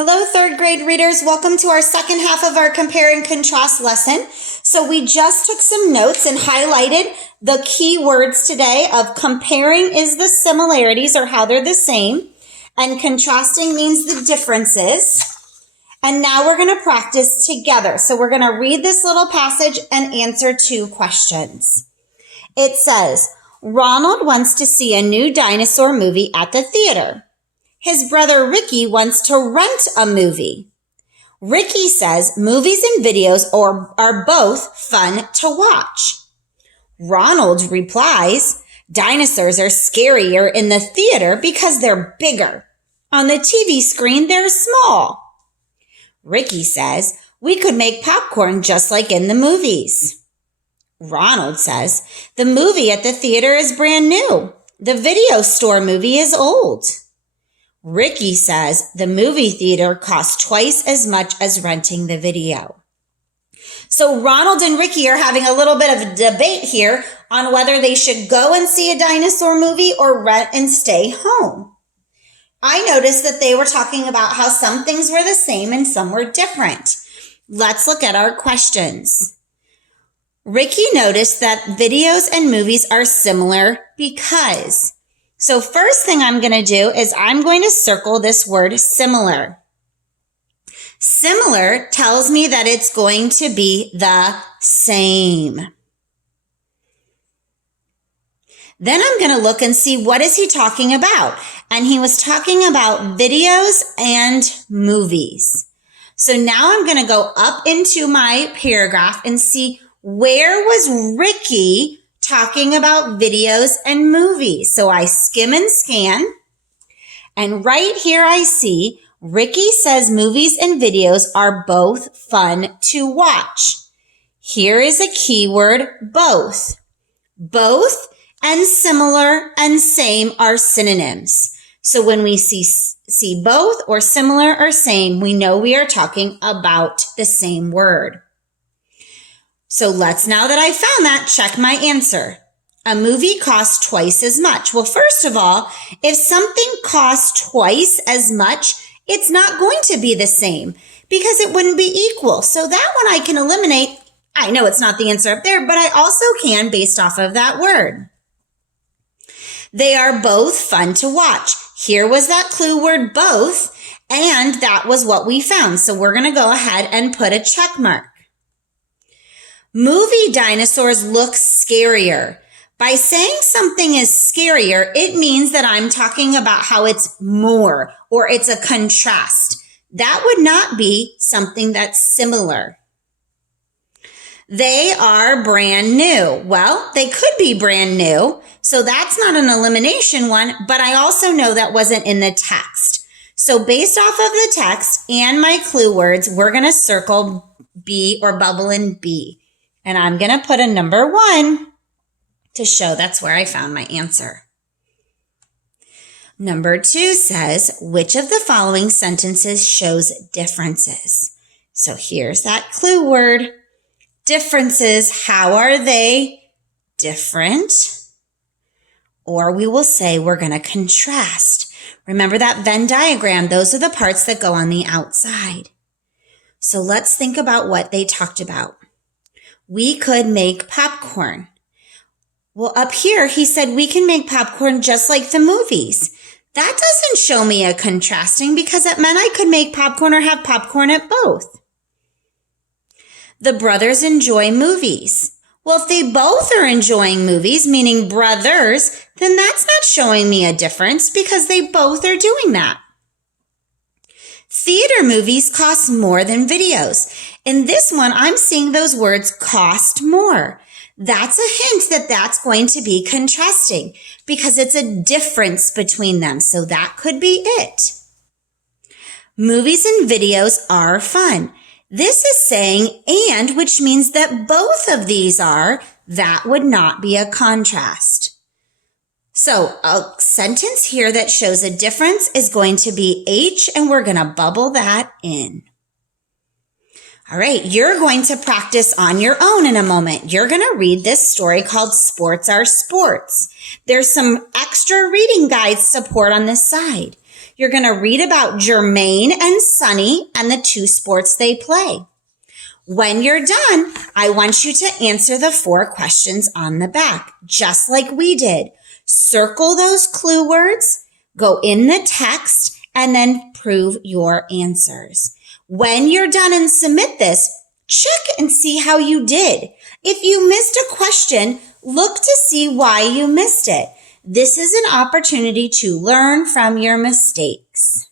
Hello, third grade readers. Welcome to our second half of our compare and contrast lesson. So we just took some notes and highlighted the key words today of comparing is the similarities or how they're the same, and contrasting means the differences. And now we're going to practice together. So we're going to read this little passage and answer two questions. It says, Ronald wants to see a new dinosaur movie at the theater. His brother Ricky wants to rent a movie. Ricky says movies and videos are both fun to watch. Ronald replies, dinosaurs are scarier in the theater because they're bigger. On the TV screen, they're small. Ricky says, we could make popcorn just like in the movies. Ronald says, the movie at the theater is brand new. The video store movie is old. Ricky says the movie theater costs twice as much as renting the video. So Ronald and Ricky are having a little bit of a debate here on whether they should go and see a dinosaur movie or rent and stay home. I noticed that they were talking about how some things were the same and some were different. Let's look at our questions. Ricky noticed that videos and movies are similar because. So first thing I'm going to do is I'm going to circle this word similar. Similar tells me that it's going to be the same. Then I'm going to look and see what is he talking about. And he was talking about videos and movies. So now I'm going to go up into my paragraph and see where was Ricky talking about videos and movies. So I skim and scan. And right here I see Ricky says movies and videos are both fun to watch. Here is a keyword, both. Both and similar and same are synonyms. So when we see both or similar or same, we know we are talking about the same word. So let's, now that I found that, check my answer. A movie costs twice as much. Well, first of all, if something costs twice as much, it's not going to be the same because it wouldn't be equal. So that one I can eliminate. I know it's not the answer up there, but I also can based off of that word. They are both fun to watch. Here was that clue word both, and that was what we found. So we're going to go ahead and put a check mark. Movie dinosaurs look scarier. By saying something is scarier, it means that I'm talking about how it's more or it's a contrast. That would not be something that's similar. They are brand new. Well, they could be brand new, so that's not an elimination one, but I also know that wasn't in the text. So based off of the text and my clue words, we're going to circle B or bubble in B. And I'm going to put a number 1 to show that's where I found my answer. Number 2 says, which of the following sentences shows differences? So here's that clue word. Differences, how are they different? Or we will say we're going to contrast. Remember that Venn diagram, those are the parts that go on the outside. So let's think about what they talked about. We could make popcorn. Well, up here, he said we can make popcorn just like the movies. That doesn't show me a contrasting because it meant I could make popcorn or have popcorn at both. The brothers enjoy movies. Well, if they both are enjoying movies, meaning brothers, then that's not showing me a difference because they both are doing that. Theater movies cost more than videos. In this one, I'm seeing those words cost more. That's a hint that that's going to be contrasting because it's a difference between them. So that could be it. Movies and videos are fun. This is saying and, which means that both of these are. That would not be a contrast. So a sentence here that shows a difference is going to be H, and we're going to bubble that in. All right, you're going to practice on your own in a moment. You're going to read this story called Sports Are Sports. There's some extra reading guide support on this side. You're going to read about Jermaine and Sunny and the 2 sports they play. When you're done, I want you to answer the 4 questions on the back, just like we did. Circle those clue words, go in the text, and then prove your answers. When you're done and submit this, check and see how you did. If you missed a question, look to see why you missed it. This is an opportunity to learn from your mistakes.